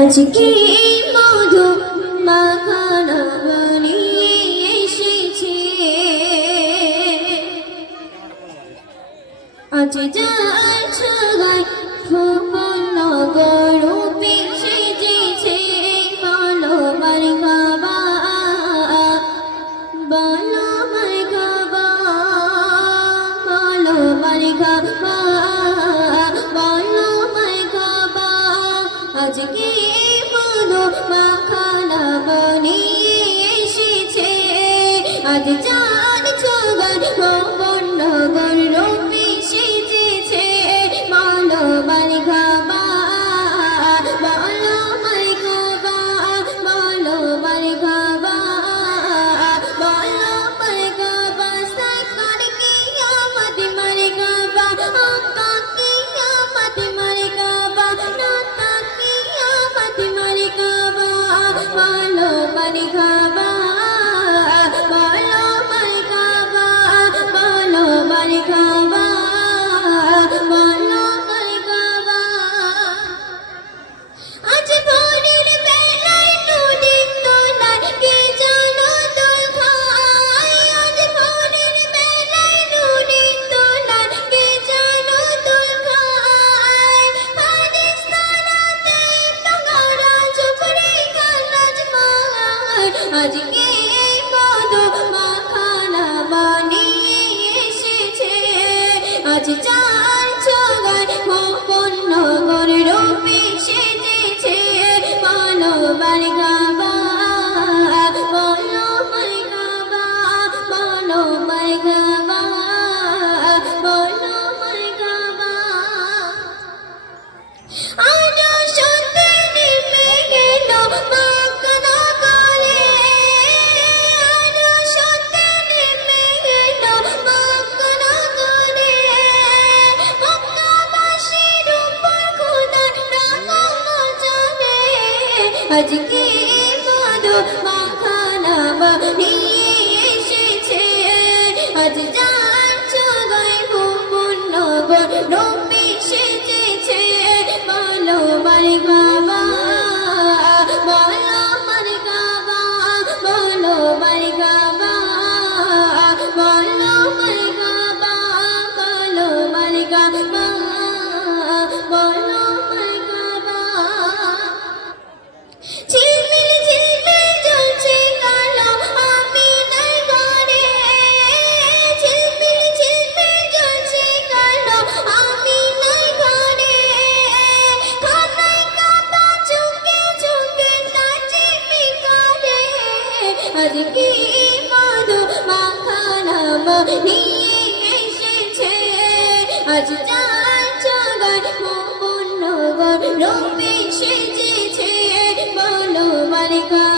আজকে মধু মাখানা বানিয়ে এসেছে, আজ যার ছগায় ভুবন নগর সেজেছে। বলো মারহাবা, বলো মারহাবা, বলো মারহাবা, বলো মারহাবা। আজকে মধু মাখানা বানিয়ে এসেছে, আজ যার ছগায় ভুবন নগর রূপে সেজেছে। বলো মারহাবা, বলো মারহাবা, বলো মারহাবা, বলো মারহাবা। সরকার কিয়ামত মারহাবা, আকা কিয়ামত মারহাবা, নাতা কিয়ামত মারহাবা। বলো মারহাবা, বলো মারহাবা, বলো মারহাবা, বলো মারহাবা। আজ ভোরের বেলায় নদীর তলায় কে যেন দোল খায়, আজ ভোরের বেলায় নদীর তলায় কে যেন দোল খায়। ফারিস্তারাতে তারা চুপ রে কালাজ মায়, আজকে মধু মাখানা বানিয়ে এসেছে, আজ যার ছগায় ভুবন নগর রূপে সেজেছে। বলো মারহাবা, বলো মারহাবা, বলো মারহাবা, বলো মারহাবা। আজ সত্যি নেমে গেল মাখানা গলে, আজ সত্যি নেমে গেল মাখানা গলে। মক্কাবাসীর উপর খোদার রহমত জানে, আজকে মধু মাখানা বানিয়ে এসেছে, আজ যার ছগায় ভুবন নগর রূপে সেজেছে। বলো মারহাবা, বলো মারহাবা, বলো মারহাবা, বলো মারহাবা, বলো মারহাবা, বলো মারহাবা। ঝিলমিল ঝিলমিল জ্বলছে কালো আমিনার ঘরে, ঝিলমিল ঝিলমিল জ্বলছে কালো আমিনার ঘরে। খানায় কাবা ঝুঁকে ঝুঁকে নাচে করে, আজকে মধু মাখানা বানিয়ে এসেছে, আজ যার ছগায় ভুবন নগর রূপে সেজেছে। বলো মারহাবা।